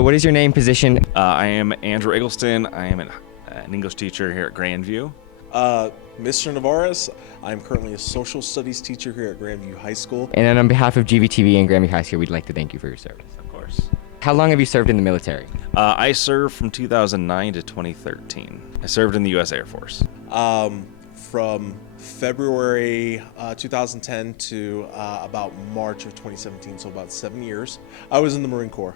What is your name, position? I am Andrew Eggleston. I am an English teacher here at Grandview. Mr. Navarez, I'm currently a social studies teacher here at Grandview High School. And then on behalf of GVTV and Grandview High School, we'd like to thank you for your service. Of course. How long have you served in the military? I served from 2009 to 2013. I served in the U.S. Air Force. From February 2010 to about March of 2017, so about 7 years. I was in the Marine Corps.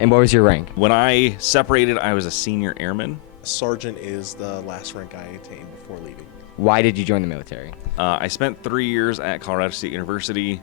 And what was your rank? When I separated, I was a senior airman. Sergeant is the last rank I attained before leaving. Why did you join the military? I spent 3 years at Colorado State University,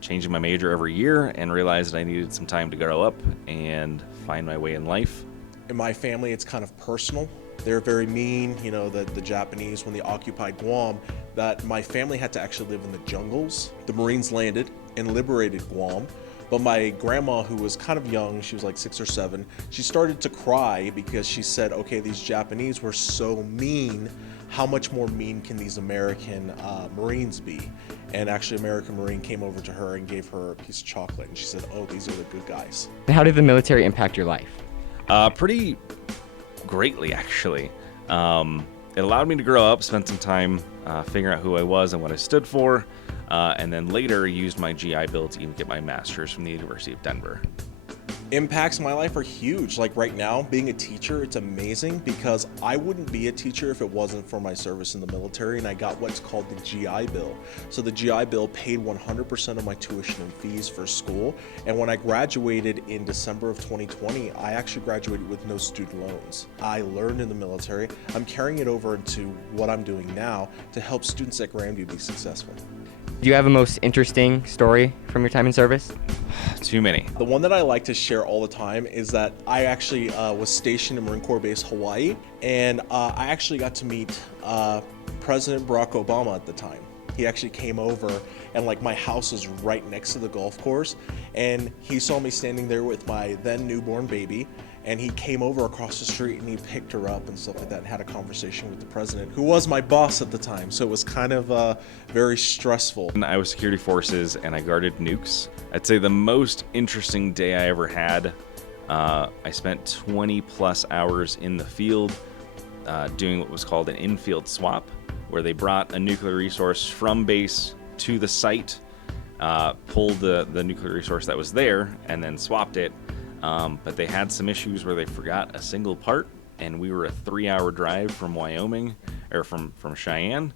changing my major every year, and realized I needed some time to grow up and find my way in life. In my family, it's kind of personal. They're very mean, you know, the Japanese, when they occupied Guam, that my family had to actually live in the jungles. The Marines landed and liberated Guam. But my grandma, who was kind of young, she was like 6 or 7, she started to cry because she said, okay, these Japanese were so mean. How much more mean can these American Marines be? And actually, American Marine came over to her and gave her a piece of chocolate. And she said, oh, these are the good guys. How did the military impact your life? Pretty greatly, actually. It allowed me to grow up, spend some time figuring out who I was and what I stood for. And then later used my GI Bill to even get my master's from the University of Denver. Impacts in my life are huge. Like right now, being a teacher, it's amazing because I wouldn't be a teacher if it wasn't for my service in the military, and I got what's called the GI Bill. So the GI Bill paid 100% of my tuition and fees for school, and when I graduated in December of 2020, I actually graduated with no student loans. I learned in the military. I'm carrying it over into what I'm doing now to help students at Grandview be successful. Do you have a most interesting story from your time in service? Too many. The one that I like to share all the time is that I actually was stationed in Marine Corps Base, Hawaii, and I actually got to meet President Barack Obama at the time. He actually came over, and like my house is right next to the golf course, and he saw me standing there with my then newborn baby, and he came over across the street and he picked her up and stuff like that and had a conversation with the president, who was my boss at the time. So it was kind of very stressful. I was security forces and I guarded nukes. I'd say the most interesting day I ever had, I spent 20 plus hours in the field doing what was called an infield swap, where they brought a nuclear resource from base to the site, pulled the nuclear resource that was there, and then swapped it. But they had some issues where they forgot a single part, and we were a 3-hour drive from Wyoming, or from Cheyenne.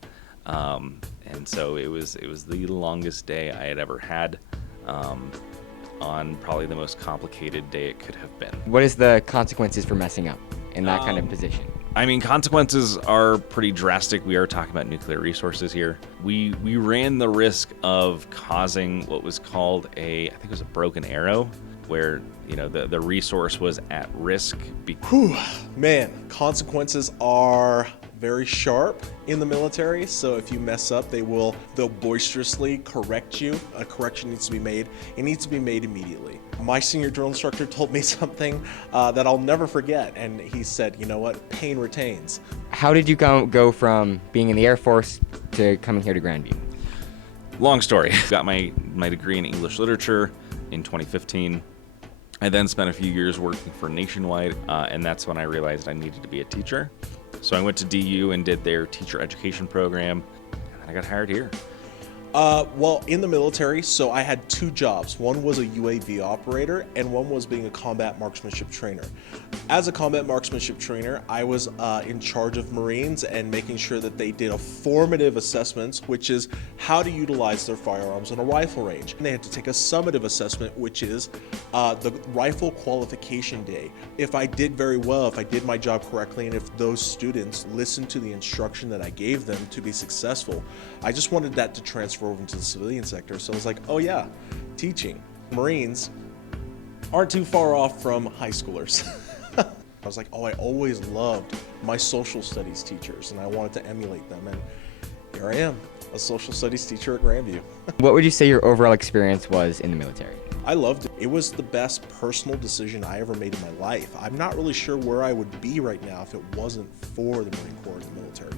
And so it was the longest day I had ever had, on probably the most complicated day it could have been. What is the consequences for messing up in that kind of position? I mean, consequences are pretty drastic. We are talking about nuclear resources here. We ran the risk of causing what was called I think it was a broken arrow, where, you know, the resource was at risk. Man, consequences are very sharp in the military, so if you mess up, they'll boisterously correct you. A correction needs to be made. It needs to be made immediately. My senior drill instructor told me something that I'll never forget, and he said, you know what, pain retains. How did you go from being in the Air Force to coming here to Grandview? Long story. Got my degree in English literature in 2015. I then spent a few years working for Nationwide, and that's when I realized I needed to be a teacher. So I went to DU and did their teacher education program, and then I got hired here. Well, in the military, so I had 2 jobs. One was a UAV operator, and one was being a combat marksmanship trainer. As a combat marksmanship trainer, I was in charge of Marines and making sure that they did a formative assessments, which is how to utilize their firearms on a rifle range. And they had to take a summative assessment, which is the rifle qualification day. If I did very well, if I did my job correctly, and if those students listened to the instruction that I gave them to be successful, I just wanted that to transfer over into the civilian sector. So I was like, oh yeah, teaching. Marines aren't too far off from high schoolers. I was like, oh, I always loved my social studies teachers, and I wanted to emulate them, and here I am, a social studies teacher at Grandview. What would you say your overall experience was in the military? I loved it. It was the best personal decision I ever made in my life. I'm not really sure where I would be right now if it wasn't for the Marine Corps and the military.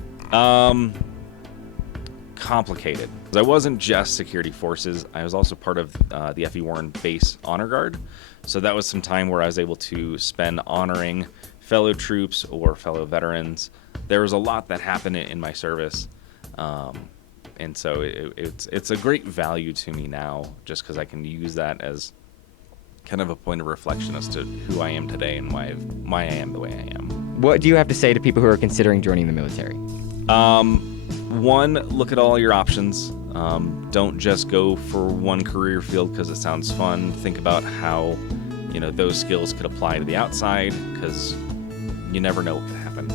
complicated. I wasn't just security forces, I was also part of the F.E. Warren Base Honor Guard. So that was some time where I was able to spend honoring fellow troops or fellow veterans. There was a lot that happened in my service. And so it's a great value to me now, just because I can use that as kind of a point of reflection as to who I am today and why I am the way I am. What do you have to say to people who are considering joining the military? One, look at all your options. Don't just go for one career field because it sounds fun. Think about how, those skills could apply to the outside, because you never know what could happen.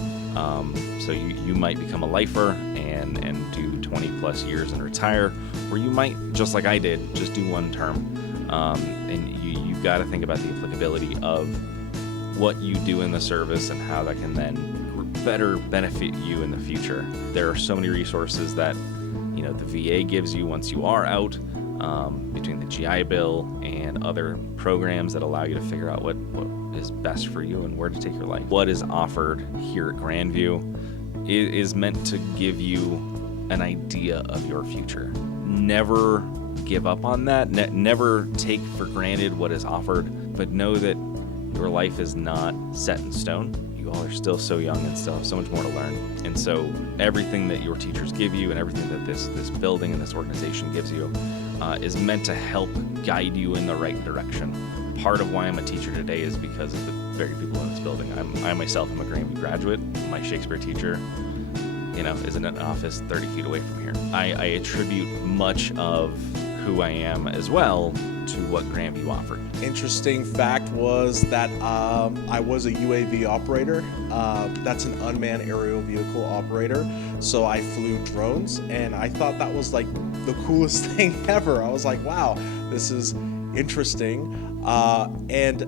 So you might become a lifer and do 20 plus years and retire, or you might, just like I did, just do one term. And you've got to think about the applicability of what you do in the service and how that can then better benefit you in the future. There are so many resources that the VA gives you once you are out, between the GI Bill and other programs that allow you to figure out what is best for you and where to take your life. What is offered here at Grandview is meant to give you an idea of your future. Never give up on that. Never take for granted what is offered, but know that your life is not set in stone. You all are still so young and still have so much more to learn. And so everything that your teachers give you and everything that this building and this organization gives you is meant to help guide you in the right direction. Part of why I'm a teacher today is because of the very people in this building. I myself am a Grandview graduate. My Shakespeare teacher, is in an office 30 feet away from here. I attribute much of who I am as well to what Grandview offered. Interesting fact was that I was a UAV operator. That's an unmanned aerial vehicle operator. So I flew drones, and I thought that was like the coolest thing ever. I was like, wow, this is interesting. And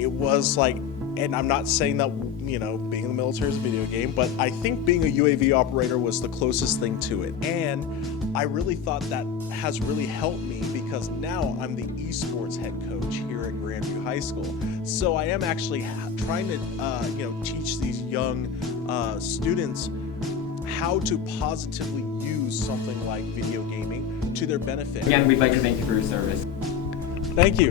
it was like, and I'm not saying that, being in the military is a video game, but I think being a UAV operator was the closest thing to it. And I really thought that has really helped me, because now I'm the esports head coach here at Grandview High School. So I am actually trying to, teach these young students how to positively use something like video gaming to their benefit. Again, we'd like to thank you for your service. Thank you.